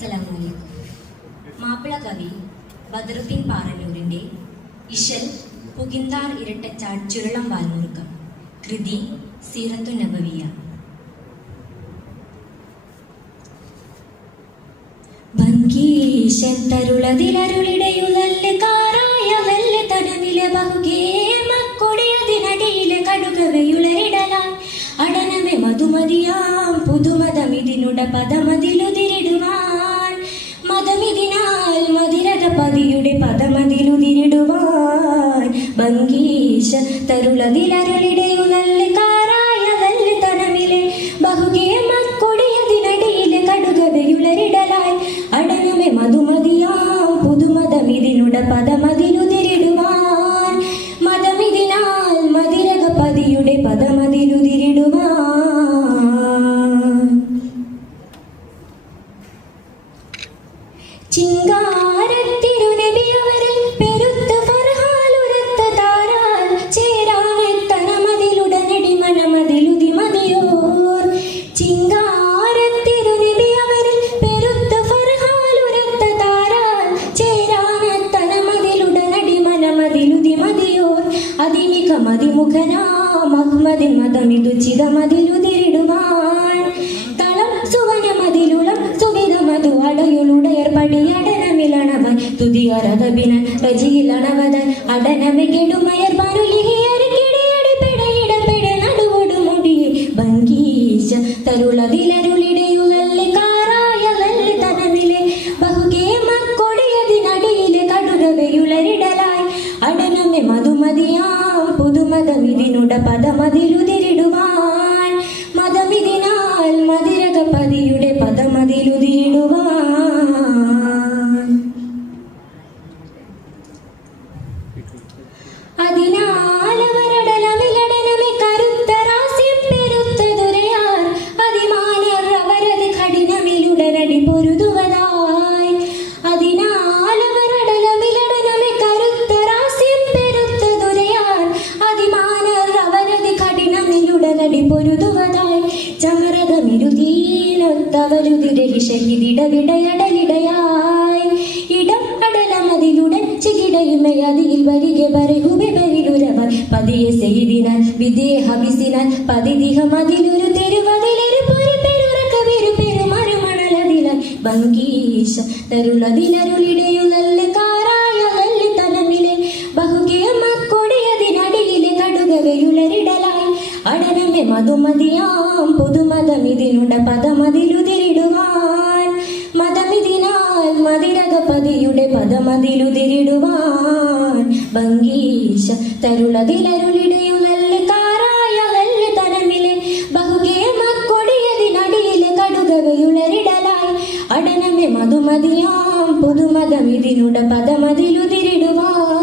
അസ്സലാമലൈക്കും. മാപ്പിള കവി ബദറുദ്ദീൻ പാറന്നൂരിൻ്റെ ഇശൽ പുകിന്താർ ഇരട്ടച്ചാട് ചുരുളം വാൽമുറുക്കം. കൃതി സീറത്തു നബവിയ. ഭംഗീശൻ തരുളതിലരുളിടയുതല്ല് കാറായ വെല്ല് തനവിലെ ബഹുകേമക്കൊടിയതിനടിയിലെ കടുകവയുളരിടലാൽ അടനവെ മധുമതിയാം പുതുമതമിതിനുട പദമതിലുതിരിടുവാൻ മതമിതിനാൽ മതിരക പതിയുടെ പദമതിലുതിരിടുവാൻ ഭംഗീശ തരുളതിലരുളിടയുതല്ല് കാറായ വെല്ല് തനവിലെ ബഹുകേമക്കൊടിയതിനടിയിലെ കടുകവയുളരിടലാൽ അടനവെ മധുമതിയാം പുതുമതമിതിനുട പദമതിലുതിരിടുവാൻ മതമിതിനാൽ മതിരക പതിയുടെ പദമതിലുതിരിടുവാൻ ചിങ്കാരത്തിരുനബിയവരിൽ പെരുത്ത ഫർഹാലുരത്ത താരാൽ ചേരാനെത്തനമതിലുടനടി മനമതിലുതി മതിയോർ. ചിങ്കാരത്തിരുനബിയവരിൽ പെരുത്ത ഫർഹാലുരത്ത താരാൽ ചേരാനെത്തനമതിലുടനടി മനമതിലുതി മതിയോർ. അതിമിക മതിമുഖനാം അഹ്മദിൻ മതമിതു ചിതമതിലുതിരിടുവാൻ തളം സുവനമതിലുളം സുവിധമതു അടയുളുടയർ പടിയടനമിലണവൻ തുതിയറതബിന രജിയിലണവതൻ അടനമെ കെടുമയർ പരുലിഹിയറിക്കിടയടി പെടയിടപെട നടുവൊടു മുടിയെ ഭംഗീശ തരുളതിലരുളിടയുതല്ല് കാറായ വെല്ല് തനവിലെ ബഹുകേമക്കൊടിയതിനടിയിലെ കടുകവയുളരിടലായി അടനമെ മധുമതിയാം പുതുമതമിതിനുട പദമതിലുതിരിടുവാൻ മതമിതിനാൽ മതിരക പതിയുടെ പദമതിലുതിരിടുവാൻ. അതിനാലവരടലമിലടനമെ കരുത്തരാസ്യം പെരുത്തതുരയാർ അതിമാനർ അവരത് കഠിനമിലുടനടി പൊരുതുവതായി. അതിനാലവരടലമിലടനമെ കരുത്തരാസ്യം പെരുത്തതുരയാർ അതിമാനർ അവരത് കഠിനമിലുടനടി പൊരുതുവതായി. ചമരകമിരുതീനൊത്തവരുതിരഹിഷഹിതിടവിടയടലിടയായി ഇടം അടലമതിലുടൻ ചികിടയുമയതിൽ വരികെ വരഹുബെവരിലുരവൻ പതിയെ സെയ്തിനാൽ വിദേഹബിസിനാൽ പതിദിഹമതിലൊരു തെരുവതിലൊരു പൊരുപെരുറക്കവിരു പെരുമരുമണലതിലാൽ ഭംഗീശ തരുളതിലരുളിടയുതല്ല് കാറായ വെല്ല് തനവിലെ ബഹുകേമക്കൊടിയതിനടിയിലെ കടുകവയുളരിടലായി അടനമെ മധുമതിയാം പുതുമതമിതിനുട പദമതിലുതിരിടുവാൻ മതമിതിനാൽ മതിരക പതിയുടെ പദമതിലുതിരിടുവാൻ ഭംഗീശ തരുളതിലരുളിടയുതല്ല് കാറായ വെല്ല് തനവിലെ ബഹുകേമക്കൊടിയതിനടിയിലെ കടുകവയുളരിടലായി അടനമെ മധുമതിയാം പുതുമതമിതിനുട പദമതിലുതിരിടുവാൻ